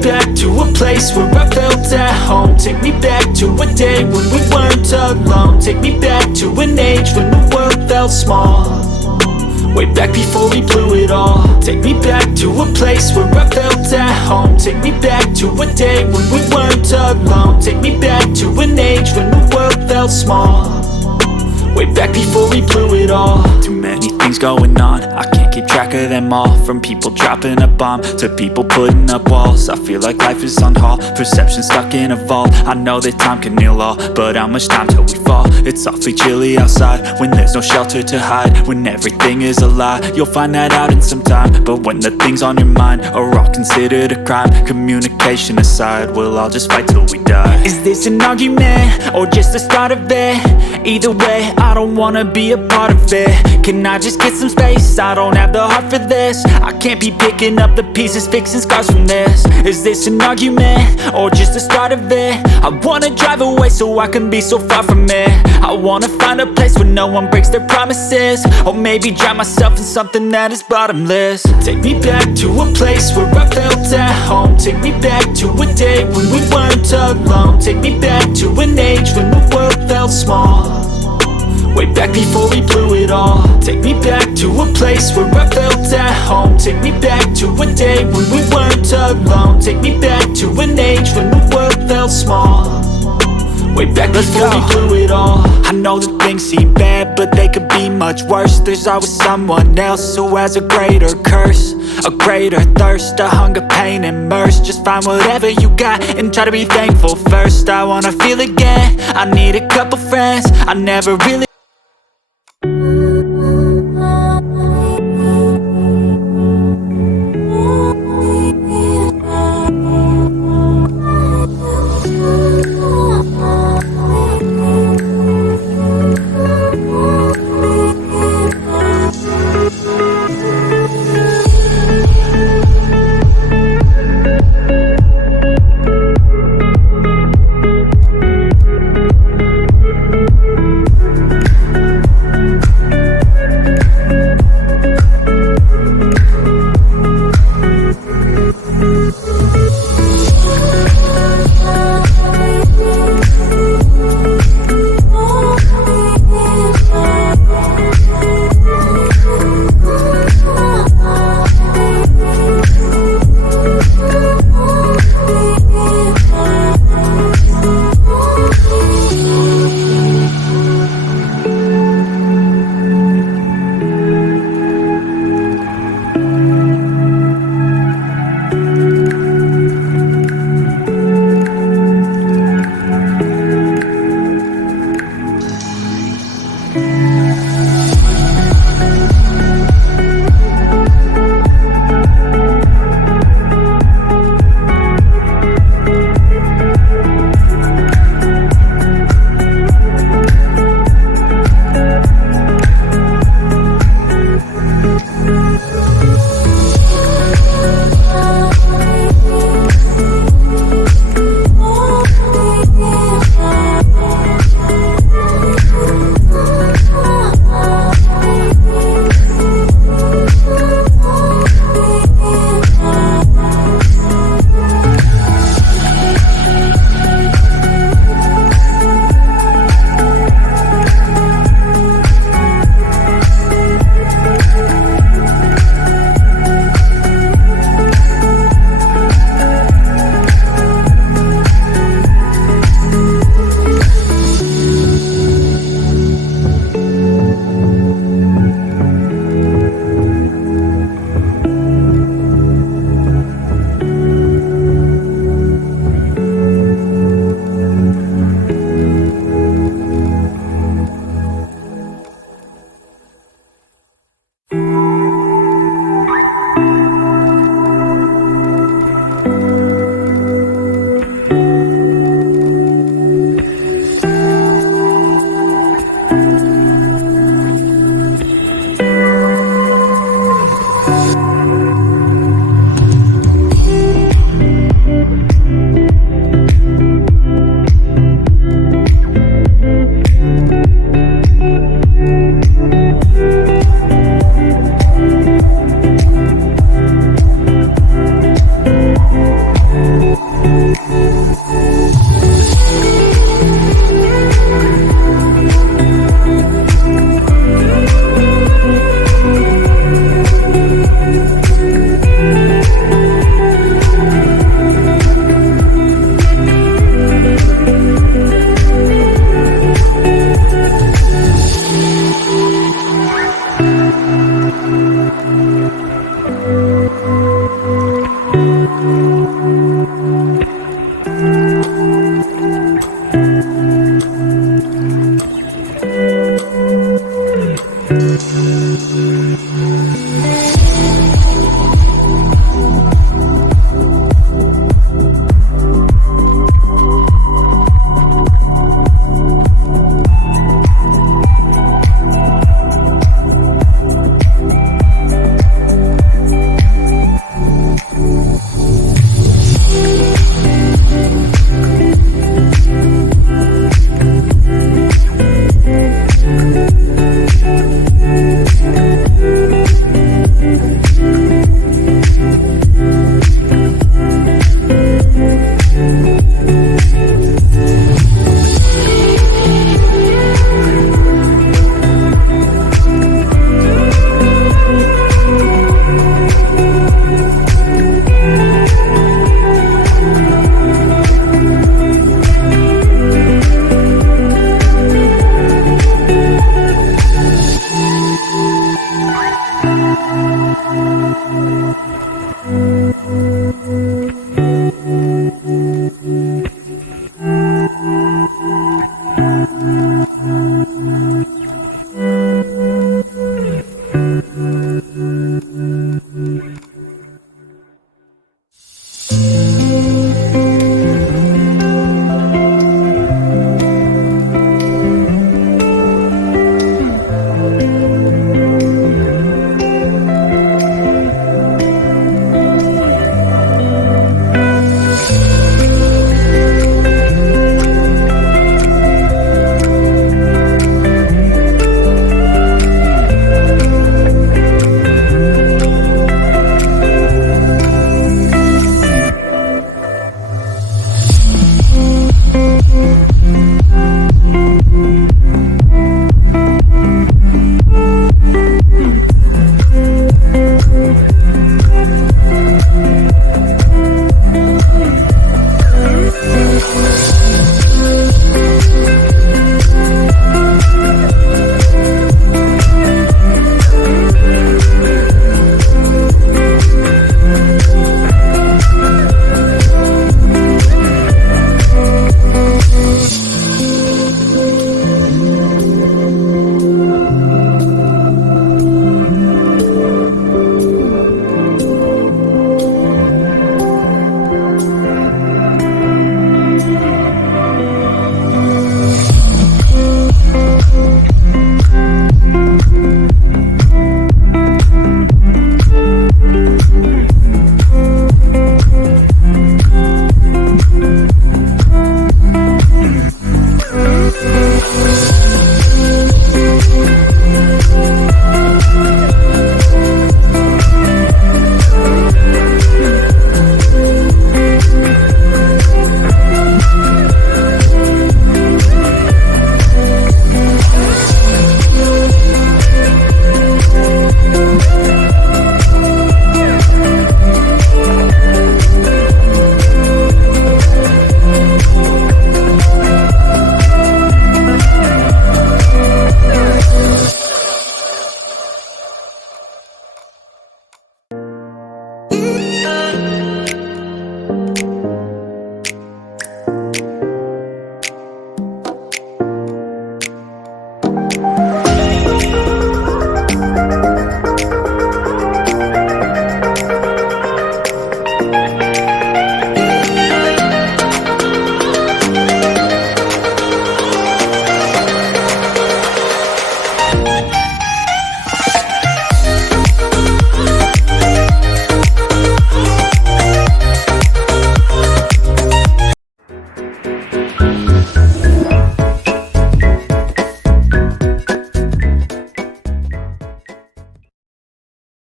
back to a place where I felt at home. Take me back to a day when we weren't alone. Take me back to an age when the world felt small, way back before we blew it all. Take me back to a place where I felt at home. Take me back to a day when we weren't alone. Take me back to an age when the world felt small, way back before we blew it all. Too many things going on, I can't keep track of them all. From people dropping a bomb to people putting up walls. I feel like life is on hold, perception stuck in a vault. I know that time can heal all, but how much time till we fall? It's awfully chilly outside when there's no shelter to hide. When everything is a lie, you'll find that out in some time. But when the things on your mind are all considered a crime, communication aside, we'll all just fight till we die. Is this an argument or just the start of it? Either way, I don't wanna be a part of it. Can I just get some space? I don't have the heart for this. I can't be picking up the pieces, fixing scars from this. Is this an argument or just the start of it? I wanna drive away so I can be so far from it. I wanna find a place where no one breaks their promises, or maybe drown myself in something that is bottomless. Take me back to a place where I felt at home. Take me back to a day when we weren't alone. Take me back to an age when the world felt small, way back before we blew it all. Take me back to a place where I felt at home. Take me back to a day when we weren't alone. Take me back to an age when the world felt small, way back before we blew it all. I know that things seem bad, but they could be much worse. There's always someone else who has a greater curse, a greater thirst, a hunger, pain, and mercy. Just find whatever you got and try to be thankful first. I wanna feel again, I need a couple friends. I never really